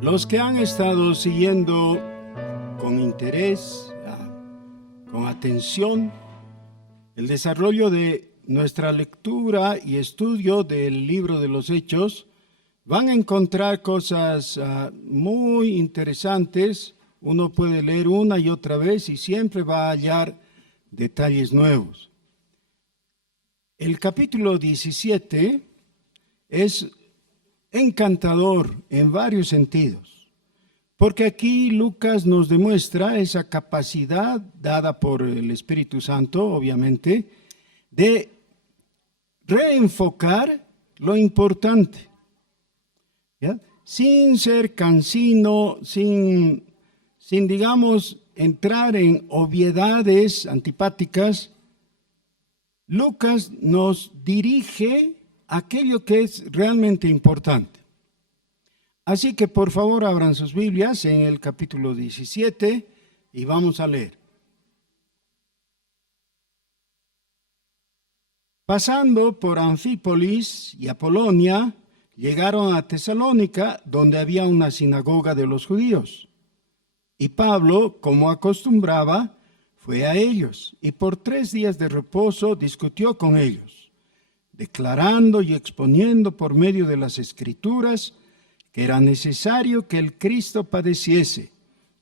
Los que han estado siguiendo con interés, con atención, el desarrollo de nuestra lectura y estudio del libro de los Hechos, van a encontrar cosas muy interesantes. Uno puede leer una y otra vez y siempre va a hallar detalles nuevos. El capítulo 17 es encantador en varios sentidos, porque aquí Lucas nos demuestra esa capacidad dada por el Espíritu Santo, obviamente, de reenfocar lo importante, ¿ya? Sin ser cansino, sin digamos, entrar en obviedades antipáticas. Lucas nos dirige aquello que es realmente importante. Así que por favor abran sus Biblias en el capítulo 17 y vamos a leer. Pasando por Anfípolis y Apolonia, llegaron a Tesalónica, donde había una sinagoga de los judíos. Y Pablo, como acostumbraba, fue a ellos, y por 3 días de reposo discutió con ellos, declarando y exponiendo por medio de las Escrituras que era necesario que el Cristo padeciese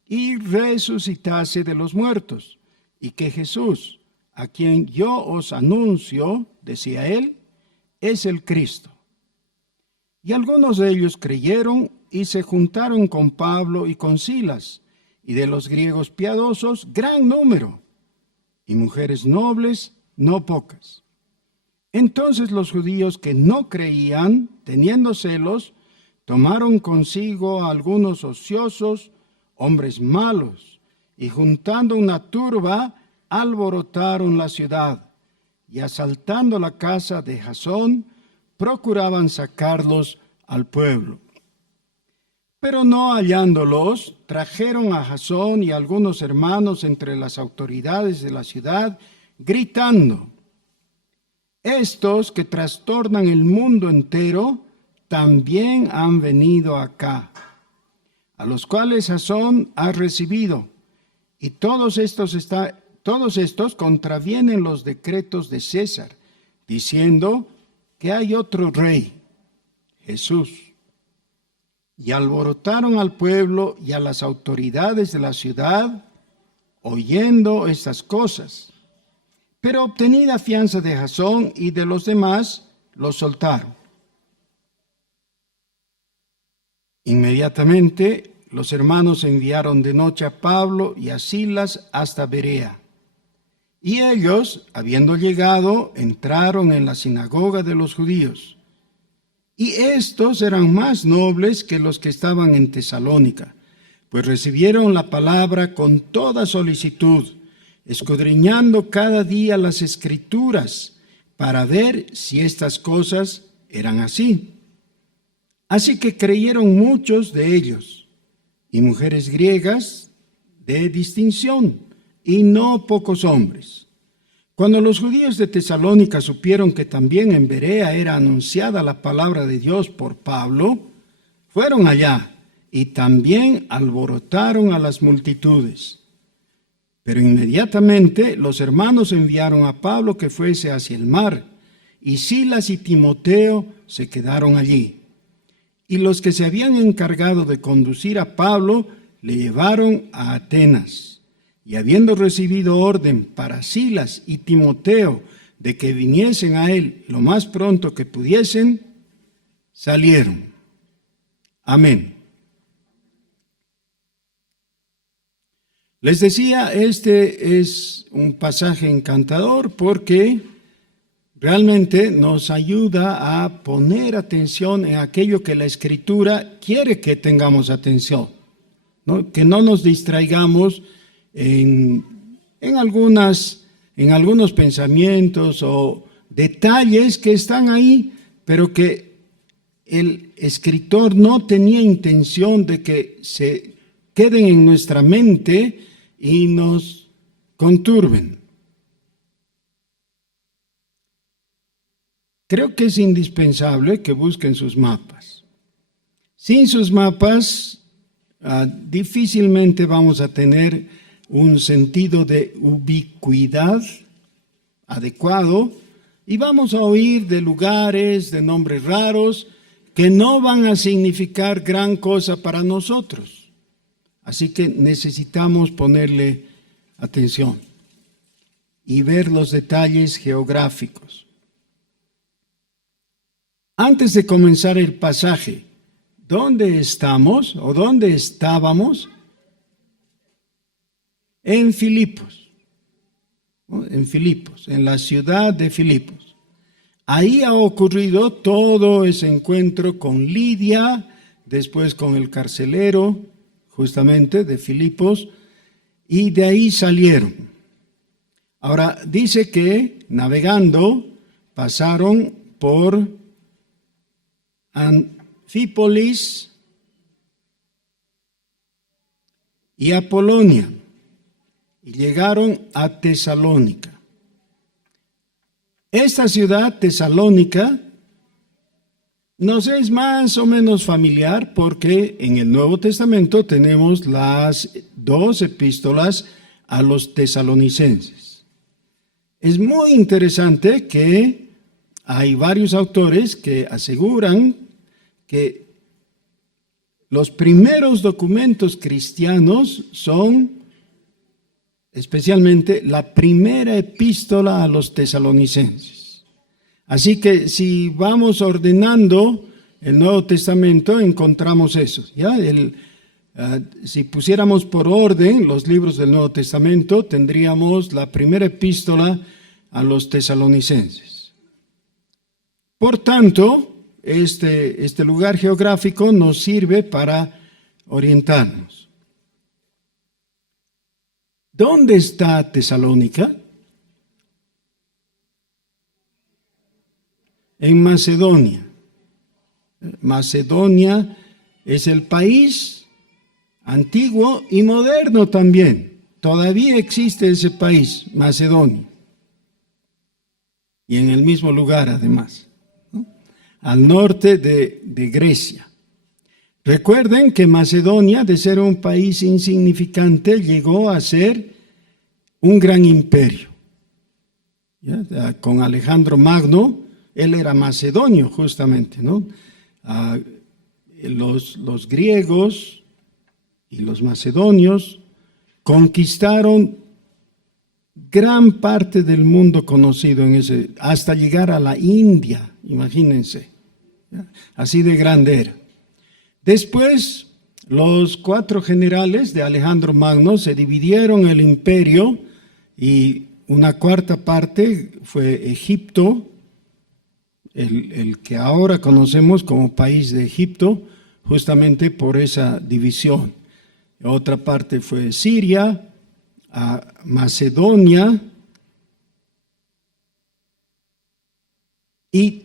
y resucitase de los muertos, y que Jesús, a quien yo os anuncio, decía él, es el Cristo. Y algunos de ellos creyeron y se juntaron con Pablo y con Silas, y de los griegos piadosos, gran número, y mujeres nobles, no pocas. Entonces los judíos que no creían, teniendo celos, tomaron consigo a algunos ociosos, hombres malos, y juntando una turba, alborotaron la ciudad, y asaltando la casa de Jasón, procuraban sacarlos al pueblo. Pero no hallándolos, trajeron a Jasón y algunos hermanos entre las autoridades de la ciudad, gritando: estos que trastornan el mundo entero, también han venido acá, a los cuales Jasón ha recibido, y todos estos contravienen los decretos de César, diciendo que hay otro rey, Jesús. Y alborotaron al pueblo y a las autoridades de la ciudad, oyendo estas cosas. Pero obtenida fianza de Jasón y de los demás, los soltaron. Inmediatamente los hermanos enviaron de noche a Pablo y a Silas hasta Berea. Y ellos, habiendo llegado, entraron en la sinagoga de los judíos. Y estos eran más nobles que los que estaban en Tesalónica, pues recibieron la palabra con toda solicitud, escudriñando cada día las Escrituras, para ver si estas cosas eran así. Así que creyeron muchos de ellos, y mujeres griegas de distinción, y no pocos hombres. Cuando los judíos de Tesalónica supieron que también en Berea era anunciada la palabra de Dios por Pablo, fueron allá y también alborotaron a las multitudes. Pero inmediatamente los hermanos enviaron a Pablo que fuese hacia el mar, y Silas y Timoteo se quedaron allí. Y los que se habían encargado de conducir a Pablo le llevaron a Atenas. Y habiendo recibido orden para Silas y Timoteo de que viniesen a él lo más pronto que pudiesen, salieron. Amén. Les decía, este es un pasaje encantador porque realmente nos ayuda a poner atención en aquello que la Escritura quiere que tengamos atención, ¿no? Que no nos distraigamos en algunos pensamientos o detalles que están ahí, pero que el escritor no tenía intención de que se queden en nuestra mente y nos conturben. Creo que es indispensable que busquen sus mapas. Sin sus mapas difícilmente vamos a tener un sentido de ubicuidad adecuado y vamos a oír de lugares, de nombres raros que no van a significar gran cosa para nosotros. Así que necesitamos ponerle atención y ver los detalles geográficos. Antes de comenzar el pasaje, ¿dónde estamos o dónde estábamos? En Filipos, ¿no? En Filipos, en la ciudad de Filipos. Ahí ha ocurrido todo ese encuentro con Lidia, después con el carcelero, justamente de Filipos, y de ahí salieron. Ahora, dice que navegando pasaron por Anfípolis y Apolonia y llegaron a Tesalónica. Esta ciudad, Tesalónica, nos es más o menos familiar porque en el Nuevo Testamento tenemos las 2 epístolas a los tesalonicenses. Es muy interesante que hay varios autores que aseguran que los primeros documentos cristianos son especialmente la primera epístola a los tesalonicenses. Así que si vamos ordenando el Nuevo Testamento, encontramos eso. ¿Ya? Si pusiéramos por orden los libros del Nuevo Testamento, tendríamos la primera epístola a los tesalonicenses. Por tanto, este lugar geográfico nos sirve para orientarnos. ¿Dónde está Tesalónica? En Macedonia. Macedonia es el país antiguo y moderno también. Todavía existe ese país, Macedonia. Y en el mismo lugar además, ¿no? Al norte de Grecia. Recuerden que Macedonia, de ser un país insignificante, llegó a ser un gran imperio. ¿Ya? Con Alejandro Magno, él era macedonio justamente, ¿no? Los griegos y los macedonios conquistaron gran parte del mundo conocido hasta llegar a la India, imagínense. ¿Ya? Así de grande era. Después, los 4 generales de Alejandro Magno se dividieron el imperio y una 4ª parte fue Egipto, el que ahora conocemos como país de Egipto, justamente por esa división. Otra parte fue Siria, Macedonia, y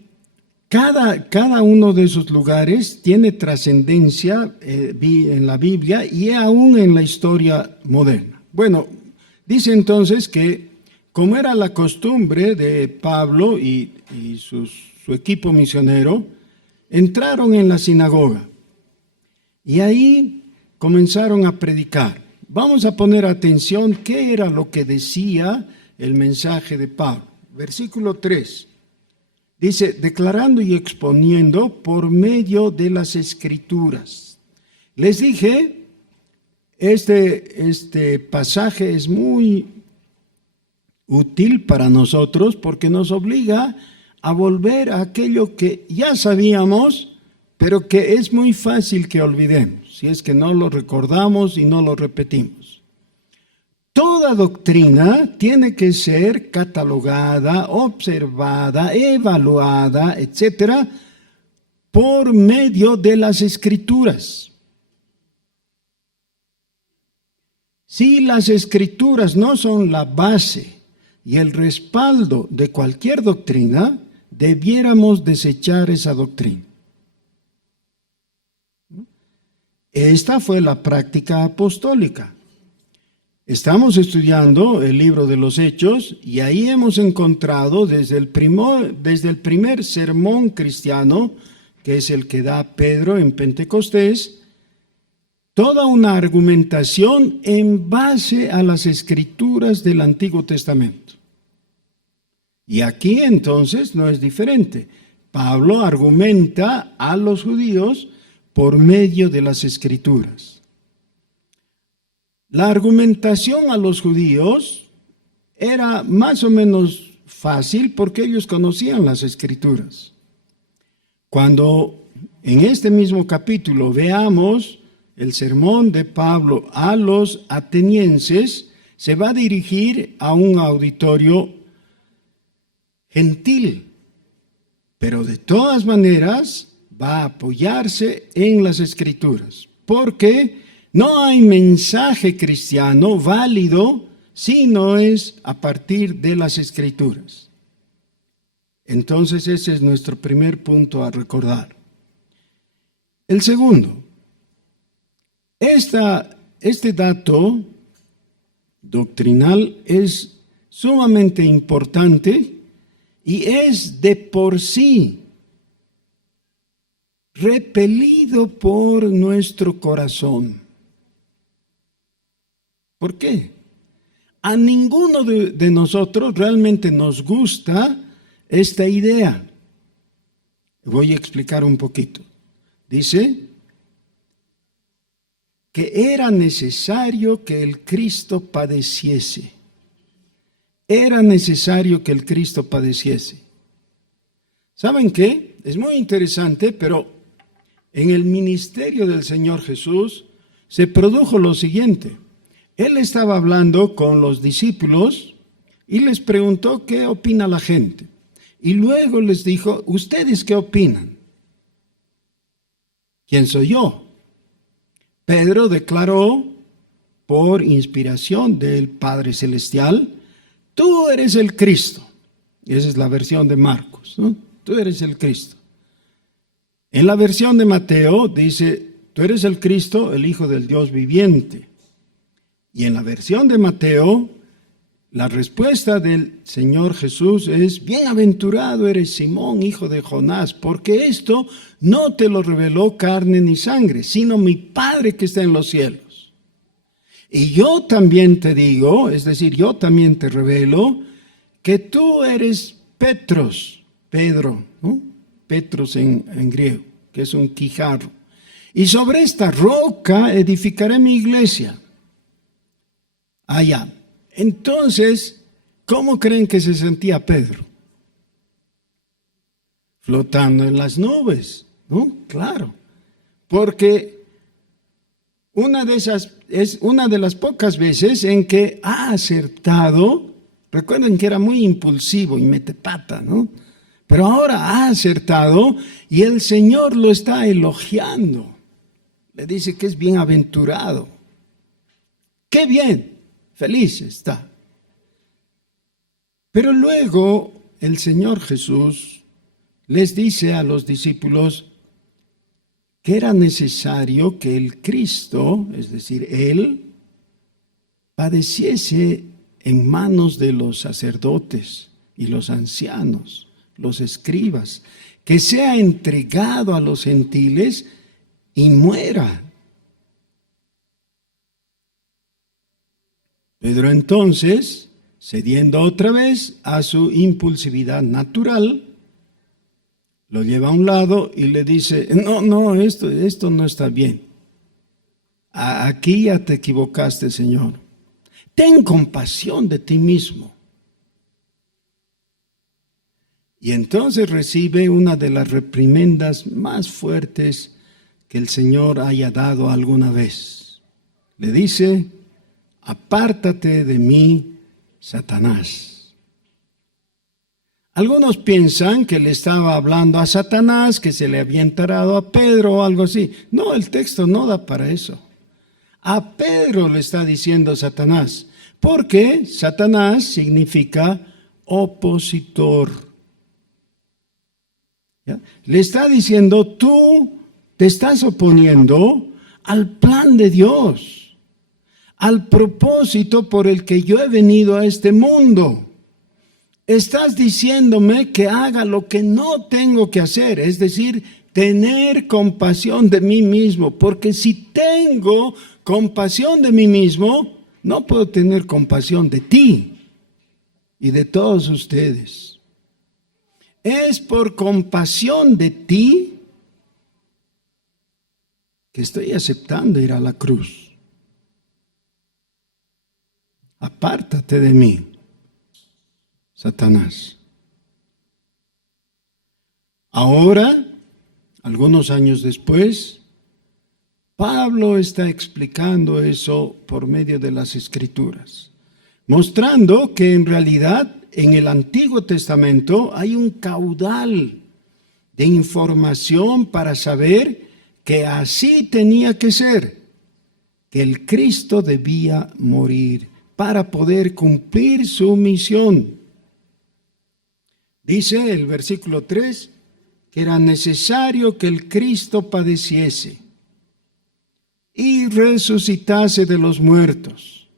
cada uno de esos lugares tiene trascendencia en la Biblia y aún en la historia moderna. Bueno, dice entonces que como era la costumbre de Pablo y su equipo misionero, entraron en la sinagoga y ahí comenzaron a predicar. Vamos a poner atención qué era lo que decía el mensaje de Pablo. Versículo 3. Dice, declarando y exponiendo por medio de las Escrituras. Les dije, este pasaje es muy útil para nosotros porque nos obliga a volver a aquello que ya sabíamos, pero que es muy fácil que olvidemos, si es que no lo recordamos y no lo repetimos. Toda doctrina tiene que ser catalogada, observada, evaluada, etcétera, por medio de las Escrituras. Si las Escrituras no son la base y el respaldo de cualquier doctrina, debiéramos desechar esa doctrina. Esta fue la práctica apostólica. Estamos estudiando el libro de los Hechos y ahí hemos encontrado desde el primer sermón cristiano, que es el que da Pedro en Pentecostés, toda una argumentación en base a las escrituras del Antiguo Testamento. Y aquí entonces no es diferente. Pablo argumenta a los judíos por medio de las escrituras. La argumentación a los judíos era más o menos fácil porque ellos conocían las escrituras. Cuando en este mismo capítulo veamos el sermón de Pablo a los atenienses, se va a dirigir a un auditorio gentil, pero de todas maneras va a apoyarse en las escrituras, porque no hay mensaje cristiano válido si no es a partir de las escrituras. Entonces ese es nuestro primer punto a recordar. El segundo, este dato doctrinal es sumamente importante y es de por sí repelido por nuestro corazón. ¿Por qué? A ninguno de nosotros realmente nos gusta esta idea. Voy a explicar un poquito. Dice que era necesario que el Cristo padeciese. Era necesario que el Cristo padeciese. ¿Saben qué? Es muy interesante, pero en el ministerio del Señor Jesús se produjo lo siguiente. Él estaba hablando con los discípulos y les preguntó qué opina la gente. Y luego les dijo, ¿ustedes qué opinan? ¿Quién soy yo? Pedro declaró por inspiración del Padre Celestial, tú eres el Cristo. Esa es la versión de Marcos, ¿no? Tú eres el Cristo. En la versión de Mateo dice, tú eres el Cristo, el Hijo del Dios viviente. Y en la versión de Mateo, la respuesta del Señor Jesús es, bienaventurado eres Simón, hijo de Jonás, porque esto no te lo reveló carne ni sangre, sino mi Padre que está en los cielos. Y yo también te digo, es decir, yo también te revelo, que tú eres Petros, Pedro, ¿no? Petros en griego, que es un quijarro. Y sobre esta roca edificaré mi iglesia. Allá. Entonces, ¿cómo creen que se sentía Pedro? Flotando en las nubes, ¿no? Claro. Porque es una de las pocas veces en que ha acertado. Recuerden que era muy impulsivo y mete pata, ¿no? Pero ahora ha acertado y el Señor lo está elogiando. Le dice que es bienaventurado. ¡Qué bien! Feliz está. Pero luego el Señor Jesús les dice a los discípulos que era necesario que el Cristo, es decir, Él, padeciese en manos de los sacerdotes y los ancianos, los escribas, que sea entregado a los gentiles y muera. Pedro entonces, cediendo otra vez a su impulsividad natural, lo lleva a un lado y le dice, no, esto no está bien. Aquí ya te equivocaste, Señor. Ten compasión de ti mismo. Y entonces recibe una de las reprimendas más fuertes que el Señor haya dado alguna vez. Le dice, apártate de mí, Satanás. Algunos piensan que le estaba hablando a Satanás, que se le había enterado a Pedro o algo así. No, el texto no da para eso. A Pedro le está diciendo Satanás, porque Satanás significa opositor. ¿Ya? Le está diciendo, tú te estás oponiendo al plan de Dios, al propósito por el que yo he venido a este mundo. estás diciéndome que haga lo que no tengo que hacer, es decir, tener compasión de mí mismo, porque si tengo compasión de mí mismo, no puedo tener compasión de ti y de todos ustedes. Es por compasión de ti que estoy aceptando ir a la cruz. Apártate de mí, Satanás. Ahora, algunos años después, Pablo está explicando eso por medio de las Escrituras, mostrando que en realidad en el Antiguo Testamento hay un caudal de información para saber que así tenía que ser, que el Cristo debía morir para poder cumplir su misión. Dice el versículo 3 que era necesario que el Cristo padeciese y resucitase de los muertos.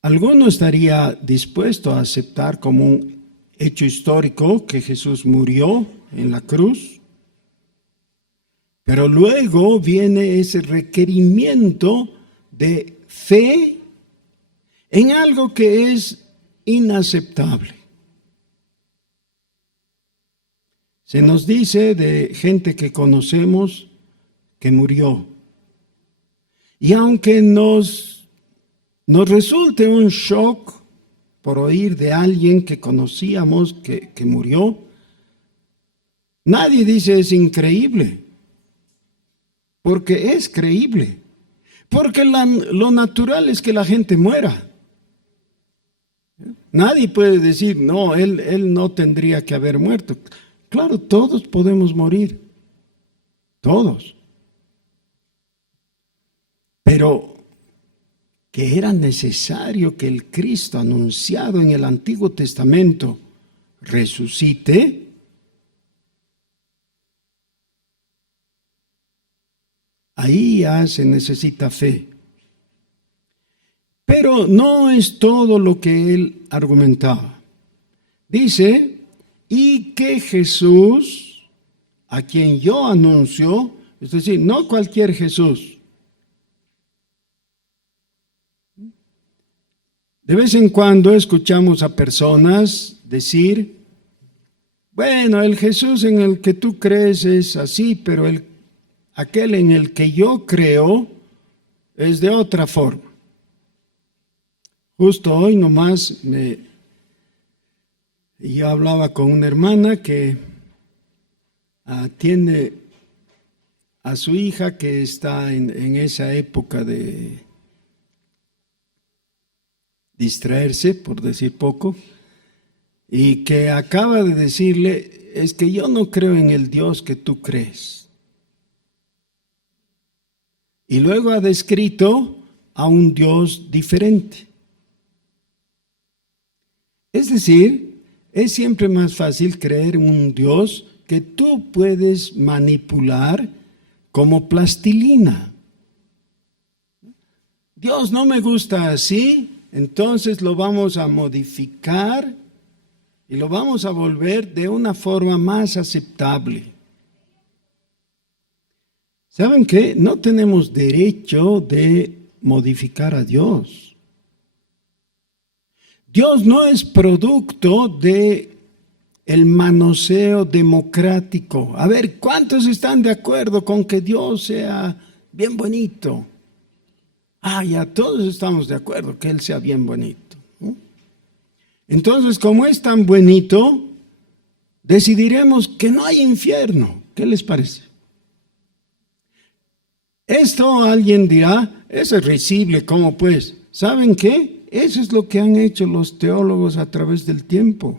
¿Alguno estaría dispuesto a aceptar como un hecho histórico que Jesús murió en la cruz? Pero luego viene ese requerimiento de fe en algo que es inaceptable. Se nos dice de gente que conocemos que murió. Y aunque nos resulte un shock por oír de alguien que conocíamos que murió, nadie dice es increíble, porque es creíble. Porque lo natural es que la gente muera. Nadie puede decir, no, él no tendría que haber muerto. Claro, todos podemos morir, todos. Pero que era necesario que el Cristo anunciado en el Antiguo Testamento resucite, ahí ya se necesita fe. Pero no es todo lo que él argumentaba. Dice, y que Jesús, a quien yo anuncio, es decir, no cualquier Jesús. De vez en cuando escuchamos a personas decir, bueno, el Jesús en el que tú crees es así, pero aquel en el que yo creo es de otra forma. Justo hoy nomás yo hablaba con una hermana que atiende a su hija que está en esa época de distraerse, por decir poco, y que acaba de decirle, es que yo no creo en el Dios que tú crees. Y luego ha descrito a un Dios diferente. Es decir, es siempre más fácil creer en un Dios que tú puedes manipular como plastilina. Dios no me gusta así, entonces lo vamos a modificar y lo vamos a volver de una forma más aceptable. ¿Saben qué? No tenemos derecho de modificar a Dios. Dios no es producto de el manoseo democrático. A ver, ¿cuántos están de acuerdo con que Dios sea bien bonito? Ya todos estamos de acuerdo que Él sea bien bonito, ¿no? Entonces, como es tan bonito, decidiremos que no hay infierno. ¿Qué les parece? Esto alguien dirá, eso es risible, ¿cómo pues? ¿Saben qué? Eso es lo que han hecho los teólogos a través del tiempo.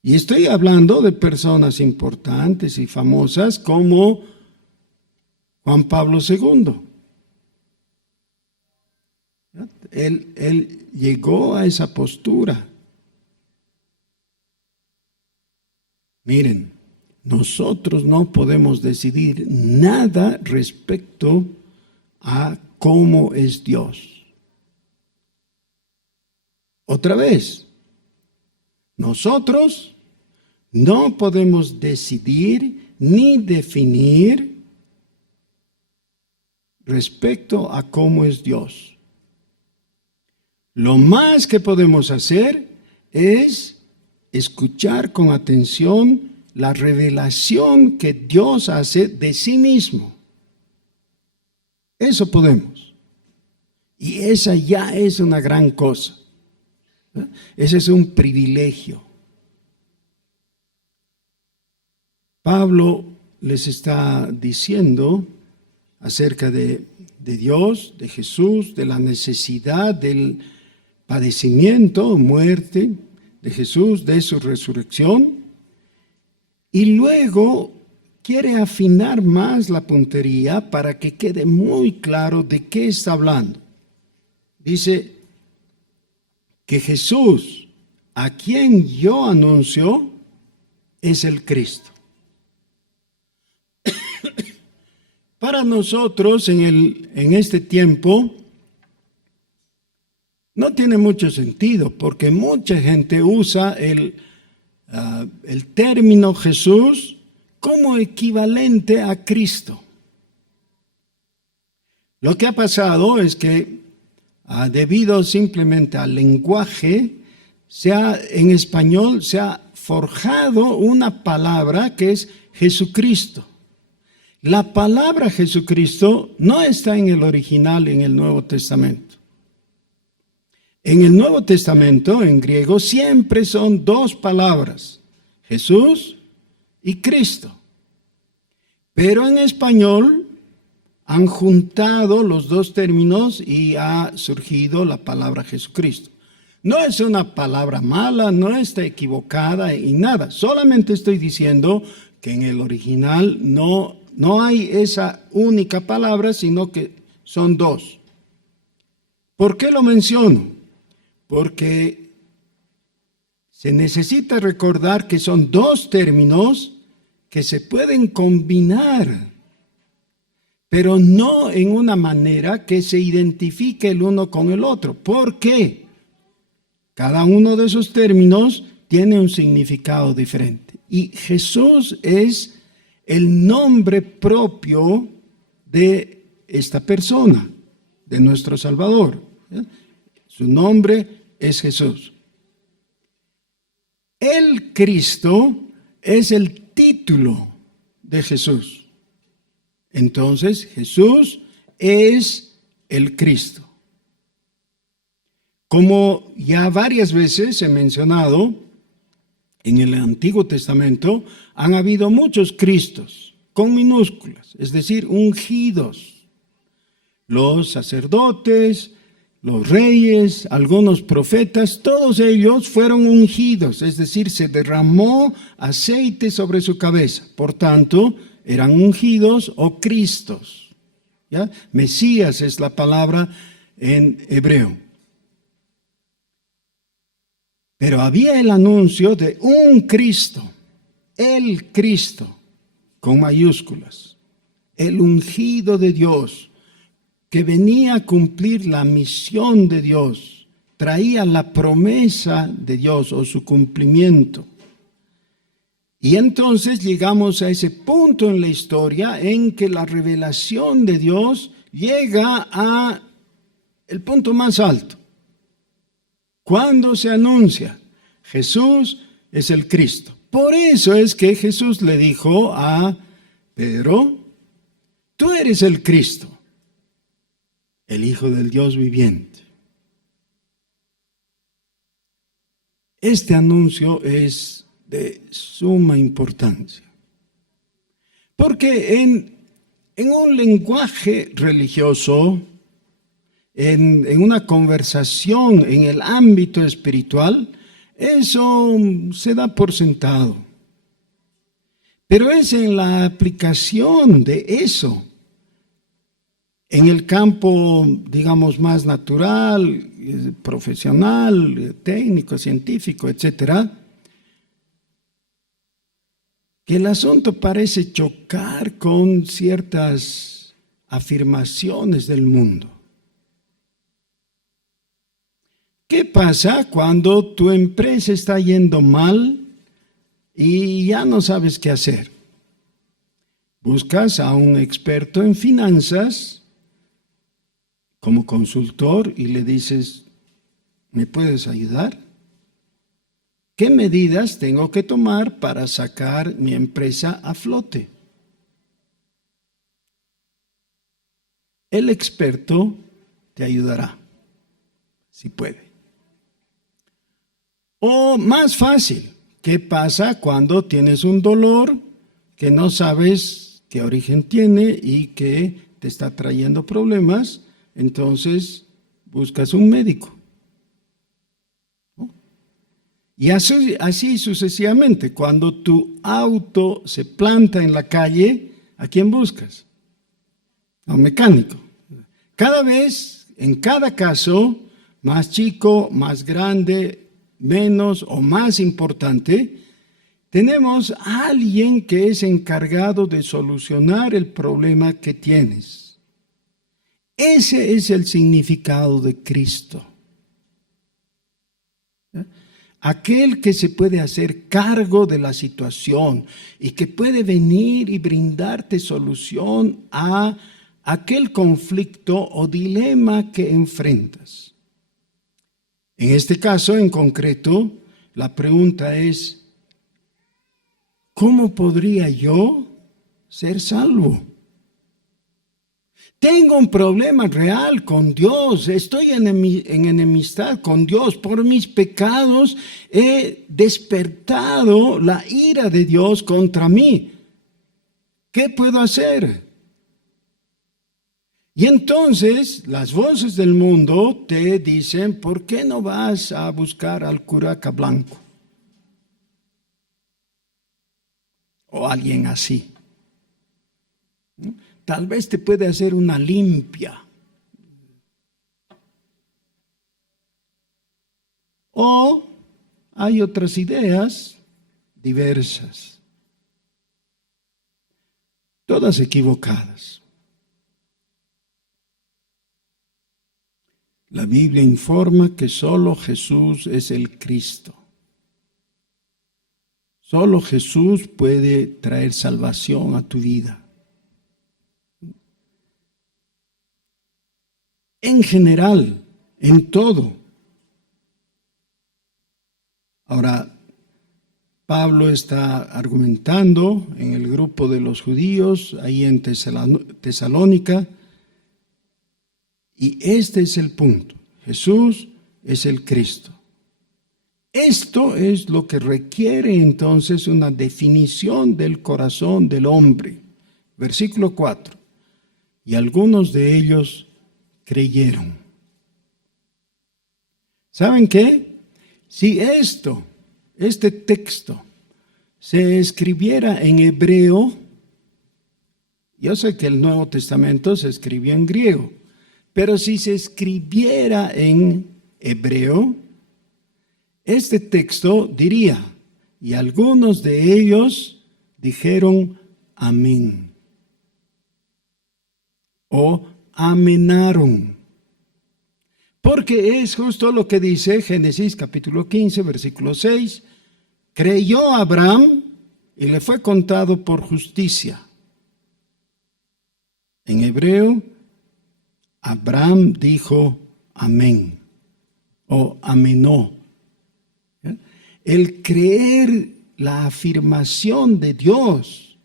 Y estoy hablando de personas importantes y famosas como Juan Pablo II. Él llegó a esa postura. Miren, nosotros no podemos decidir nada respecto a cómo es Dios. Otra vez, nosotros no podemos decidir ni definir respecto a cómo es Dios. Lo más que podemos hacer es escuchar con atención la revelación que Dios hace de sí mismo. Eso podemos. Y esa ya es una gran cosa. Ese es un privilegio. Pablo les está diciendo acerca de Dios, de Jesús, de la necesidad del padecimiento, muerte de Jesús, de su resurrección. Y luego quiere afinar más la puntería para que quede muy claro de qué está hablando. Dice que Jesús, a quien yo anuncio, es el Cristo. Para nosotros en este tiempo no tiene mucho sentido, porque mucha gente usa el término Jesús como equivalente a Cristo. Lo que ha pasado es que debido simplemente al lenguaje, en español se ha forjado una palabra que es Jesucristo. La palabra Jesucristo no está en el original en el Nuevo Testamento. En el Nuevo Testamento, en griego, siempre son dos palabras, Jesús y Cristo. Pero en español han juntado los dos términos y ha surgido la palabra Jesucristo. No es una palabra mala, no está equivocada y nada. Solamente estoy diciendo que en el original no hay esa única palabra, sino que son dos. ¿Por qué lo menciono? Porque se necesita recordar que son dos términos que se pueden combinar, pero no en una manera que se identifique el uno con el otro. ¿Por qué? Cada uno de esos términos tiene un significado diferente. Y Jesús es el nombre propio de esta persona, de nuestro Salvador. Su nombre es Jesús. El Cristo es el título de Jesús. Entonces, Jesús es el Cristo. Como ya varias veces he mencionado, en el Antiguo Testamento han habido muchos Cristos con minúsculas, es decir, ungidos. Los sacerdotes, los reyes, algunos profetas, todos ellos fueron ungidos, es decir, se derramó aceite sobre su cabeza. Por tanto, eran ungidos o Cristos. ¿Ya? Mesías es la palabra en hebreo. Pero había el anuncio de un Cristo, el Cristo, con mayúsculas, el ungido de Dios, que venía a cumplir la misión de Dios, traía la promesa de Dios o su cumplimiento. Y entonces llegamos a ese punto en la historia en que la revelación de Dios llega a el punto más alto. Cuando se anuncia, Jesús es el Cristo. Por eso es que Jesús le dijo a Pedro, tú eres el Cristo, el Hijo del Dios viviente. Este anuncio es de suma importancia, porque en un lenguaje religioso, en una conversación en el ámbito espiritual, eso se da por sentado. Pero es en la aplicación de eso, en el campo, digamos, más natural, profesional, técnico, científico, etcétera, que el asunto parece chocar con ciertas afirmaciones del mundo. ¿Qué pasa cuando tu empresa está yendo mal y ya no sabes qué hacer? Buscas a un experto en finanzas como consultor y le dices, ¿me puedes ayudar? ¿Qué medidas tengo que tomar para sacar mi empresa a flote? El experto te ayudará, si puede. O más fácil, ¿qué pasa cuando tienes un dolor que no sabes qué origen tiene y que te está trayendo problemas? Entonces buscas un médico. Y así sucesivamente. Cuando tu auto se planta en la calle, ¿a quién buscas? A un mecánico. Cada vez, en cada caso, más chico, más grande, menos o más importante, tenemos a alguien que es encargado de solucionar el problema que tienes. Ese es el significado de Cristo. Aquel que se puede hacer cargo de la situación y que puede venir y brindarte solución a aquel conflicto o dilema que enfrentas. En este caso en concreto, la pregunta es, ¿cómo podría yo ser salvo? Tengo un problema real con Dios, estoy en enemistad con Dios. Por mis pecados he despertado la ira de Dios contra mí. ¿Qué puedo hacer? Y entonces las voces del mundo te dicen, ¿por qué no vas a buscar al curaca blanco? O alguien así. Tal vez te puede hacer una limpia. O hay otras ideas diversas, todas equivocadas. La Biblia informa que solo Jesús es el Cristo. Solo Jesús puede traer salvación a tu vida. En general, en todo. Ahora, Pablo está argumentando en el grupo de los judíos, ahí en Tesalónica, y este es el punto. Jesús es el Cristo. Esto es lo que requiere entonces una definición del corazón del hombre. Versículo 4. Y algunos de ellos creyeron. ¿Saben qué? Si este texto, se escribiera en hebreo, yo sé que el Nuevo Testamento se escribió en griego, pero si se escribiera en hebreo, este texto diría, y algunos de ellos dijeron amén, o amenaron. Porque es justo lo que dice Génesis capítulo 15, versículo 6. Creyó Abraham y le fue contado por justicia. En hebreo, Abraham dijo amén o amenó. El creer la afirmación de Dios,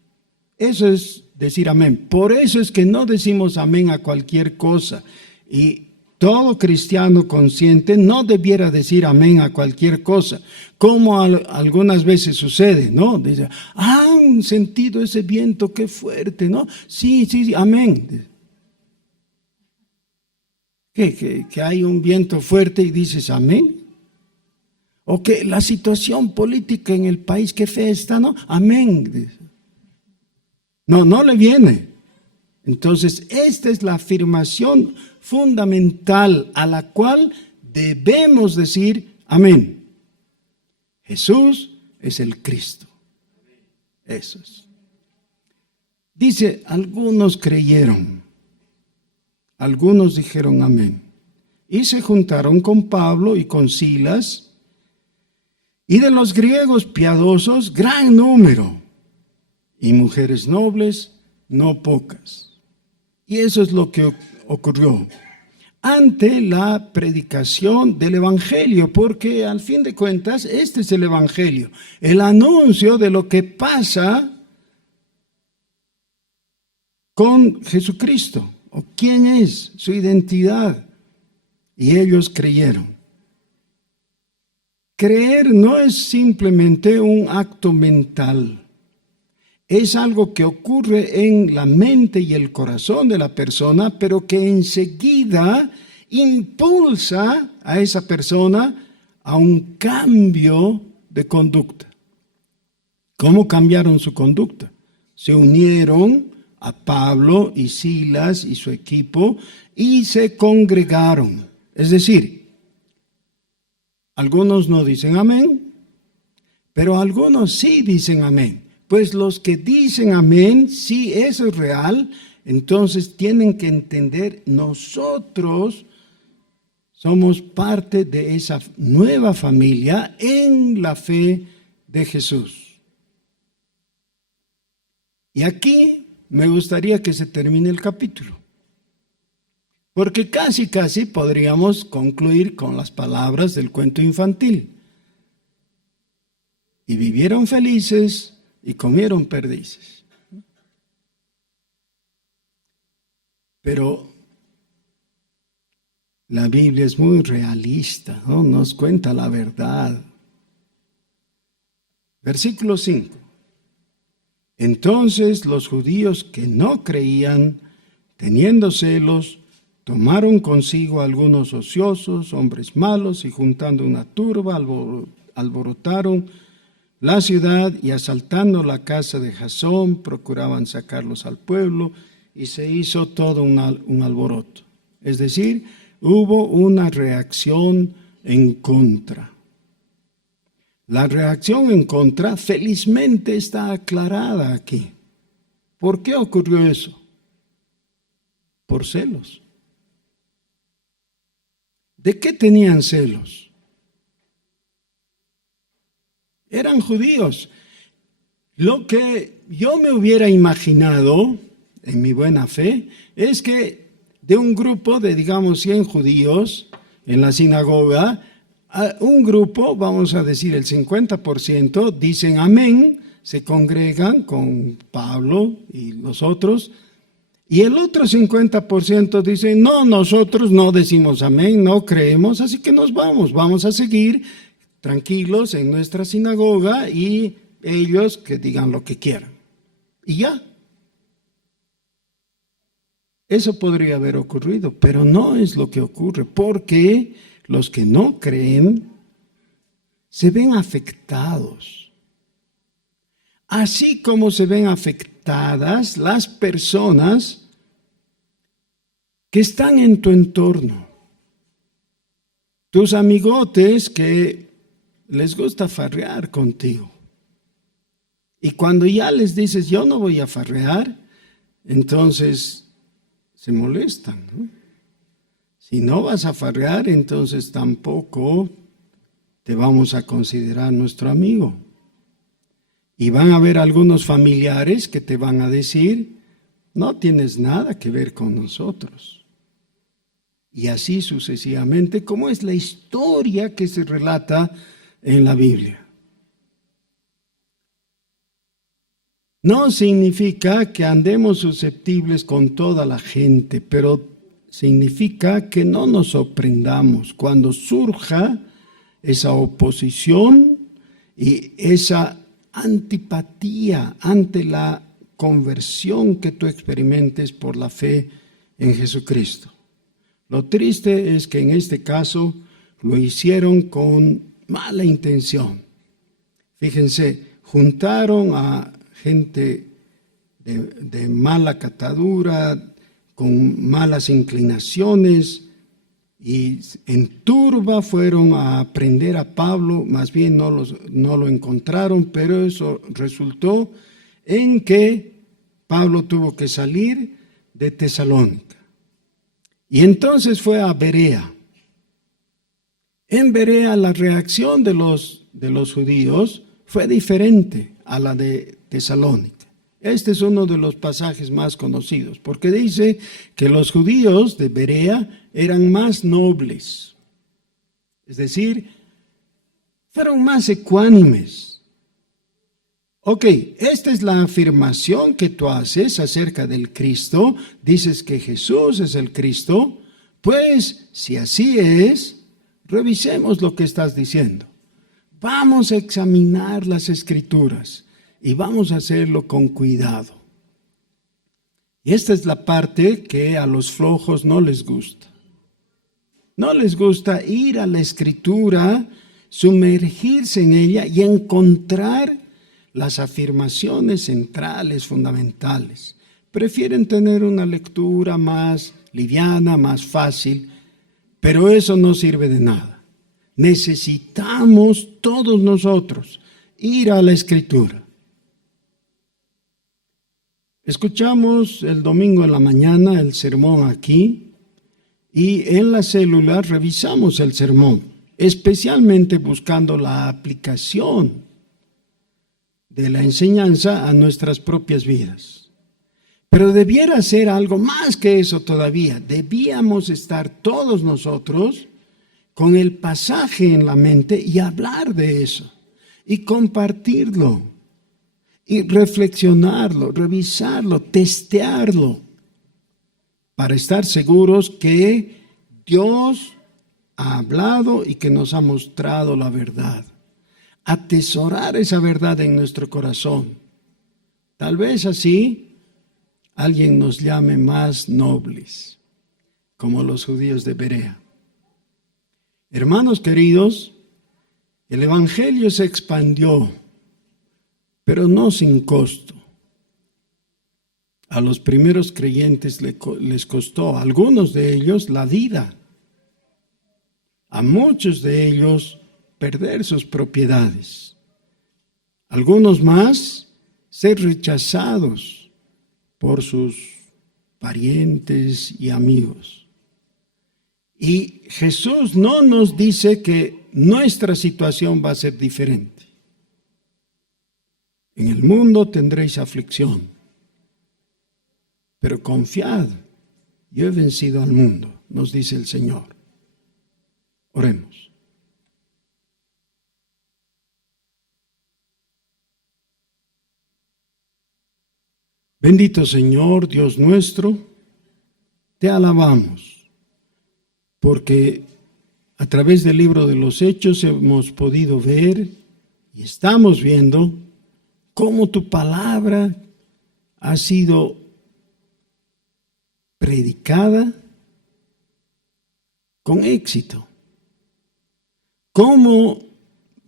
eso es decir amén. Por eso es que no decimos amén a cualquier cosa. Y todo cristiano consciente no debiera decir amén a cualquier cosa, como algunas veces sucede, ¿no? Dice, ¿han sentido ese viento? ¡Qué fuerte!, ¿no? Sí, amén. Que hay un viento fuerte y dices amén. O que la situación política en el país, qué fea está, ¿no? Amén. No le viene. Entonces, esta es la afirmación fundamental a la cual debemos decir amén. Jesús es el Cristo. Eso es. Dice, algunos creyeron. algunos dijeron amén. Y se juntaron con Pablo y con Silas, y de los griegos piadosos, gran número, y mujeres nobles, no pocas. Y eso es lo que ocurrió ante la predicación del Evangelio, porque al fin de cuentas, este es el Evangelio, el anuncio de lo que pasa con Jesucristo, o quién es, su identidad. Y ellos creyeron. Creer no es simplemente un acto mental. Es algo que ocurre en la mente y el corazón de la persona, pero que enseguida impulsa a esa persona a un cambio de conducta. ¿Cómo cambiaron su conducta? Se unieron a Pablo y Silas y su equipo y se congregaron. Es decir, algunos no dicen amén, pero algunos sí dicen amén. Pues los que dicen amén, sí, eso es real, entonces tienen que entender, nosotros somos parte de esa nueva familia en la fe de Jesús. Y aquí me gustaría que se termine el capítulo, porque casi podríamos concluir con las palabras del cuento infantil. Y vivieron felices y comieron perdices. Pero la Biblia es muy realista, ¿no? Nos cuenta la verdad. Versículo 5. Entonces los judíos que no creían, teniendo celos, tomaron consigo algunos ociosos, hombres malos, y juntando una turba, alborotaron la ciudad y asaltando la casa de Jasón, procuraban sacarlos al pueblo, y se hizo todo un alboroto. Es decir, hubo una reacción en contra. La reacción en contra, felizmente, está aclarada aquí. ¿Por qué ocurrió eso? Por celos. ¿De qué tenían celos? Eran judíos. Lo que yo me hubiera imaginado, en mi buena fe, es que de un grupo de, digamos, 100 judíos en la sinagoga, un grupo, vamos a decir el 50%, dicen amén, se congregan con Pablo y los otros, y el otro 50% dicen, no, nosotros no decimos amén, no creemos, así que nos vamos a seguir tranquilos en nuestra sinagoga y ellos que digan lo que quieran. Y ya. Eso podría haber ocurrido, pero no es lo que ocurre, porque los que no creen se ven afectados. Así como se ven afectadas las personas que están en tu entorno. Tus amigotes que les gusta farrear contigo. Y cuando ya les dices, yo no voy a farrear, entonces se molestan, ¿no? Si no vas a farrear, entonces tampoco te vamos a considerar nuestro amigo. Y van a haber algunos familiares que te van a decir, no tienes nada que ver con nosotros. Y así sucesivamente, como es la historia que se relata en la Biblia. No significa que andemos susceptibles con toda la gente, pero significa que no nos sorprendamos cuando surja esa oposición y esa antipatía ante la conversión que tú experimentes por la fe en Jesucristo. Lo triste es que en este caso lo hicieron con mala intención. Fíjense, juntaron a gente de mala catadura, con malas inclinaciones, y en turba fueron a prender a Pablo, más bien no lo encontraron, pero eso resultó en que Pablo tuvo que salir de Tesalónica. Y entonces fue a Berea. En Berea la reacción de los judíos fue diferente a la de Tesalónica. Este es uno de los pasajes más conocidos, porque dice que los judíos de Berea eran más nobles, es decir, fueron más ecuánimes. Ok, esta es la afirmación que tú haces acerca del Cristo. Dices que Jesús es el Cristo. Pues, si así es, revisemos lo que estás diciendo. Vamos a examinar las Escrituras y vamos a hacerlo con cuidado. Y esta es la parte que a los flojos no les gusta. No les gusta ir a la Escritura, sumergirse en ella y encontrar las afirmaciones centrales, fundamentales. Prefieren tener una lectura más liviana, más fácil, pero eso no sirve de nada. Necesitamos todos nosotros ir a la Escritura. Escuchamos el domingo en la mañana el sermón aquí y en la célula revisamos el sermón, especialmente buscando la aplicación de la enseñanza a nuestras propias vidas. Pero debiera ser algo más que eso todavía. Debíamos estar todos nosotros con el pasaje en la mente y hablar de eso y compartirlo y reflexionarlo, revisarlo, testearlo para estar seguros que Dios ha hablado y que nos ha mostrado la verdad. Atesorar esa verdad en nuestro corazón. Tal vez así alguien nos llame más nobles, como los judíos de Berea. Hermanos queridos, el evangelio se expandió, pero no sin costo. A los primeros creyentes les costó, a algunos de ellos, la vida. A muchos de ellos, perder sus propiedades. Algunos más, ser rechazados por sus parientes y amigos. Y Jesús no nos dice que nuestra situación va a ser diferente. En el mundo tendréis aflicción, pero confiad, yo he vencido al mundo, nos dice el Señor. Oremos. Bendito Señor, Dios nuestro, te alabamos, porque a través del libro de los Hechos hemos podido ver y estamos viendo cómo tu palabra ha sido predicada con éxito. Cómo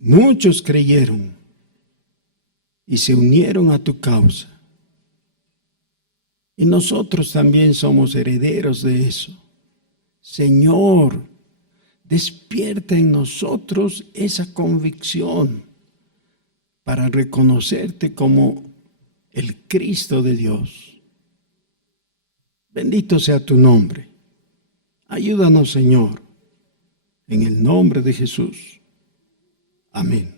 muchos creyeron y se unieron a tu causa. Y nosotros también somos herederos de eso. Señor, despierta en nosotros esa convicción para reconocerte como el Cristo de Dios. Bendito sea tu nombre. Ayúdanos, Señor, en el nombre de Jesús. Amén.